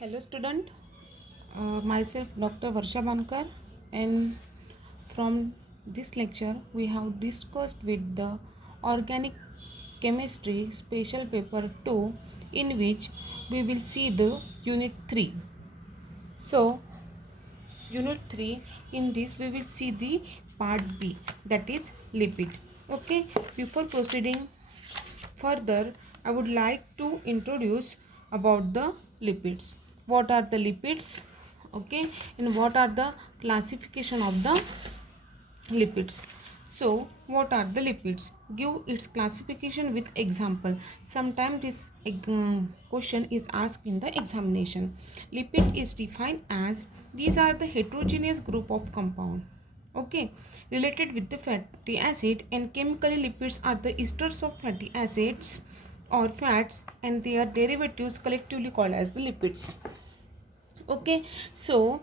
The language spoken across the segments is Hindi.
Hello student, myself Dr. Varsha Bankar, and from this lecture we have discussed with the organic chemistry special paper 2, in which we will see the unit 3. So unit 3, in this we will see the part B, that is lipid. Okay, before proceeding further, I would like to introduce about the lipids. What are the lipids? Okay, and what are the classification of the lipids? So, what are the lipids? Give its classification with example. Sometimes this question is asked in the examination. Lipid is defined as these are the heterogeneous group of compound. Okay, related with the fatty acid, and chemically lipids are the esters of fatty acids or fats and their derivatives collectively called as the lipids. Okay so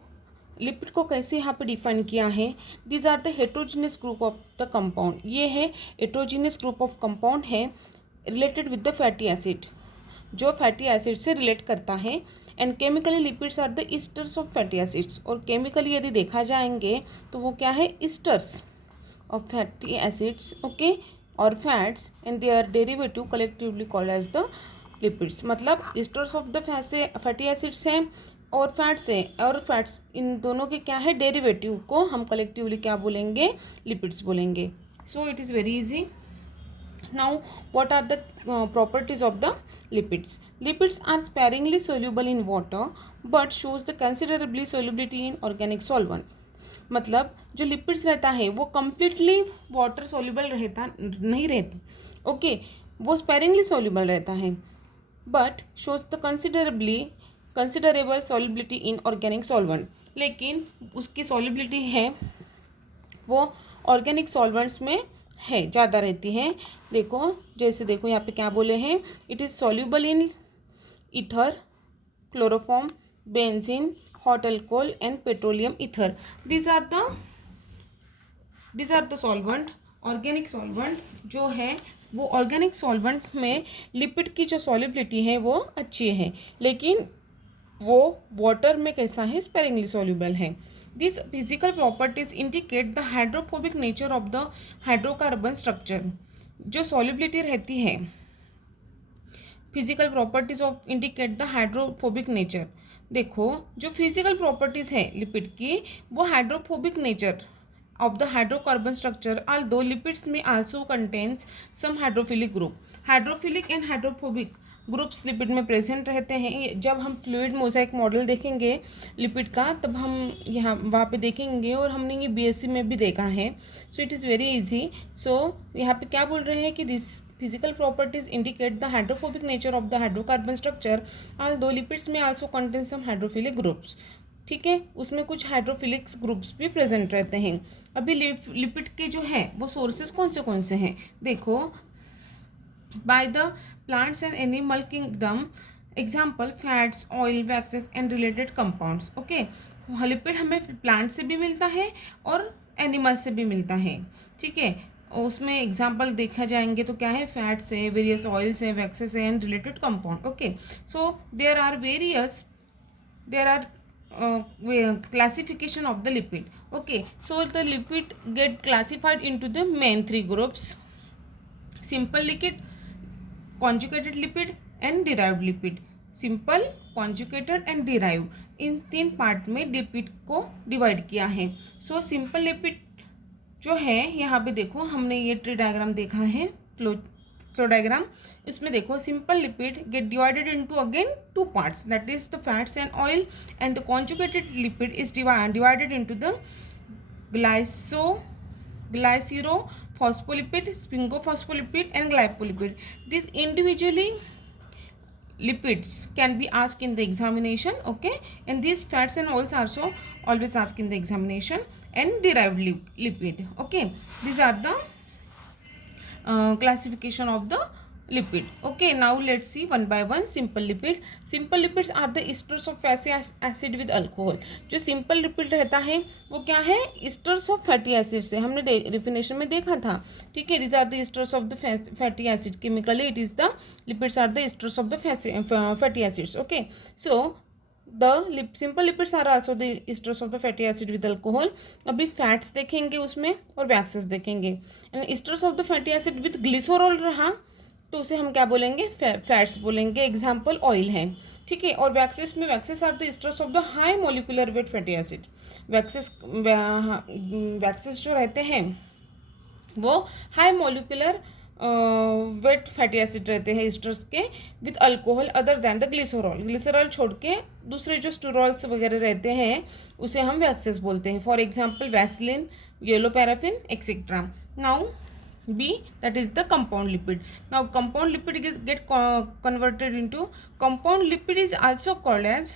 lipid को कैसे यहाँ पे डिफाइन किया है. These are the heterogeneous group of the compound. ये है हेट्रोजीनियस ग्रुप ऑफ कंपाउंड है related with the fatty acid, जो फैटी एसिड से रिलेट करता है. And chemically lipids are the esters of fatty acids. और केमिकली यदि देखा जाएंगे तो वो क्या है, esters of fatty acids. Okay, और fats and they are derivative collectively called as the lipids. मतलब esters of the fatty acids हैं और फैट्स है, और फैट्स इन दोनों के क्या है, डेरिवेटिव को हम कलेक्टिवली क्या बोलेंगे, लिपिड्स बोलेंगे. So it is very easy. Now what are the properties of the lipids. Lipids are sparingly soluble in water but shows the considerably solubility in organic solvent. मतलब जो लिपिड्स रहता है वो कम्प्लीटली वाटर सोल्यूबल रहता नहीं रहती. ओके, वो स्पेरिंगली सोल्यूबल रहता है but shows the considerable solubility in organic solvent. लेकिन उसकी सॉल्युबिलिटी है वो ऑर्गेनिक सॉल्वेंट्स में है, ज़्यादा रहती है. देखो जैसे देखो यहाँ पे क्या बोले हैं, it is soluble in ether, chloroform, benzene, hot alcohol and petroleum ether. These are the solvent. Organic solvent जो है वो ऑर्गेनिक सॉल्वेंट में लिपिड की जो सॉल्युबिलिटी है वो अच्छी है, लेकिन वो वाटर में कैसा है, स्पेरिंगली सॉल्युबल है. This physical properties indicate the hydrophobic nature of the hydrocarbon structure. जो सॉल्युबिलिटी रहती है, physical properties of indicate the hydrophobic nature. देखो जो फिजिकल प्रॉपर्टीज है लिपिड की, वो hydrophobic nature of the hydrocarbon structure, although lipids may also contains some hydrophilic group. Hydrophilic and hydrophobic groups lipid में प्रेजेंट रहते हैं. जब हम फ्लूइड मोज़ाइक मॉडल देखेंगे लिपिड का, तब हम यहाँ वहाँ पे देखेंगे, और हमने ये बीएससी में भी देखा है. So it is very easy. So यहाँ पे क्या बोल रहे हैं कि this physical properties indicate the hydrophobic nature of the hydrocarbon structure, although lipids may also contain some hydrophilic groups. ठीक है, उसमें कुछ हाइड्रोफिलिक्स ग्रुप्स भी प्रेजेंट रहते हैं. अभी लिपिड के जो है वो सोर्सेज कौन से हैं. देखो, by the plants and animal kingdom, example fats, oil, waxes and related compounds. Okay, lipid हमें प्लांट से भी मिलता है और एनिमल से भी मिलता है. ठीक है, उसमें एग्जाम्पल देखा जाएंगे तो क्या है, फैट्स है, वेरियस ऑयल्स है, वैक्सेस है and related compound. Okay, so there are classification of the lipid. Okay, so the lipid get classified into the main three groups: simple liquid, conjugated lipid and derived lipid. Simple, conjugated and derived, in 3 part में लिपिड को डिवाइड किया है. सो सिंपल लिपिड जो है, यहाँ पे देखो हमने ये ट्री डायग्राम देखा है, फ्लो डायग्राम. इसमें देखो simple lipid get divided into again 2 parts, that is the fats and oil, and the conjugated lipid is divided into the glycero phospholipid, sphingophospholipid and glycolipid. These individually lipids can be asked in the examination. Okay, and these fats and oils also always asked in the examination. And derived lipid. Okay, these are the classification of the lipid. Okay, now let's see one by one. simple lipids are the esters of fatty acid with alcohol. जो simple lipid रहता है वो क्या है, esters of fatty acid से हमने definition में देखा था. ठीक है, these are the esters of the fatty acid. Chemically it is the lipids are the esters of the fatty acids. Okay, so the simple lipids are also the esters of the fatty acid with alcohol. अभी फैट्स देखेंगे उसमें और वैक्सेस देखेंगे। And esters of the fatty acid with glycerol रहा तो उसे हम क्या बोलेंगे, फैट्स बोलेंगे। एग्जाम्पल ऑयल है, ठीक है। और वैक्सेस में waxes are the esters of the high molecular weight fatty acid. Waxes जो रहते हैं वो high molecular weight fatty acid रहते हैं एस्टर्स के with alcohol other than the glycerol. Glycerol छोड़ के दूसरे जो स्टूरॉल्स वगैरह रहते हैं उसे हम वैक्सेस बोलते हैं। For example Vaseline, yellow paraffin etcetera. Now B, that is the compound lipid. Now compound lipid get converted into, compound lipid is also called as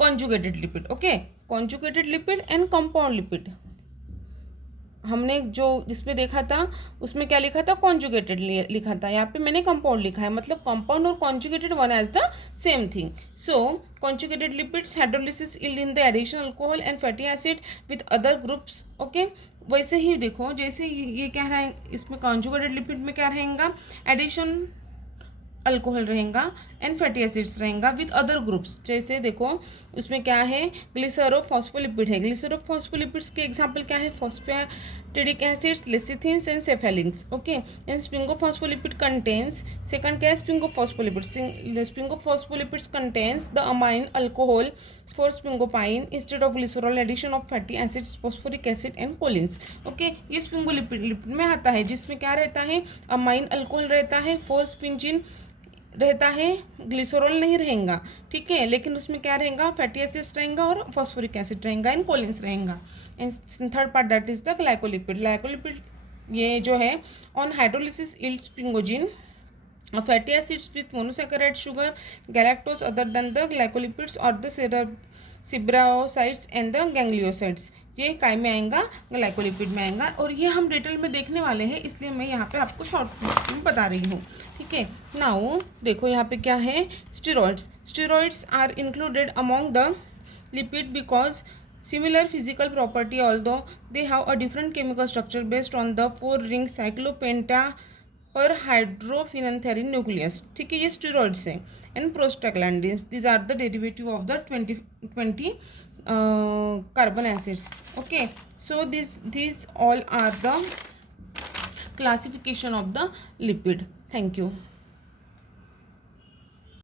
conjugated lipid. Okay, conjugated lipid and compound lipid. हमने जो इसमें देखा था उसमें क्या लिखा था, कॉन्जुगेटेड लिखा था। यहाँ पे मैंने कंपाउंड लिखा है, मतलब कंपाउंड और conjugated one as the same thing. So conjugated lipids hydrolysis in the addition alcohol and fatty acid with other groups. Okay, वैसे ही देखो जैसे ये कह रहा है, इसमें कॉन्जुगेटेड लिपिड में क्या रहेगा, एडिशन अल्कोहल रहेगा एंड फैटी एसिड्स रहेगा विद अदर ग्रुप्स। जैसे देखो उसमें क्या है, ग्लिसरोफॉस्फोलिपिड है। ग्लिसरोफॉस्फोलिपिड्स के एग्जांपल क्या है, phosphatidic acids, lecithins and cephalins. Okay, and sphingophospholipid contains, second क्या है, sphingophospholipids. Sphingophospholipids contains the amine alcohol for sphingosine instead of glycerol, addition of fatty acids, phosphoric acid and cholines. Okay, ये स्पिंगोलिपिड में आता है जिसमें क्या रहता है, अमाइन अल्कोहल रहता है, फोर स्पिंजिन रहता है, ग्लिसरॉल नहीं रहेगा, ठीक है। लेकिन उसमें क्या रहेगा, फैटी एसिड्स रहेगा और फॉस्फोरिक एसिड रहेगा एंड कोलिन्स रहेगा। And third part that is the glycolipid. Glycolipid ये जो है on hydrolysis yields sphingosine, fatty acids with monosaccharide sugar, galactose other than the glycolipids और the cerebrosides and the gangliosides. ये काय में आएगा, ग्लाइकोलिपिड में आएगा। और ये हम डिटेल में देखने वाले हैं, इसलिए मैं यहाँ पे आपको शॉर्ट में बता रही हूँ, ठीक है। नाउ देखो यहाँ पे क्या है, steroids. Steroids are included among the lipid because similar physical property although they have a different chemical structure based on the 4-ring cyclopenta per hydrophenanthrin nucleus, ठीक है। ये स्टेरॉइड्स हैं। And prostaglandins, these are the derivative of the 20 carbon acids. Okay, so these all are the classification of the lipid. Thank you.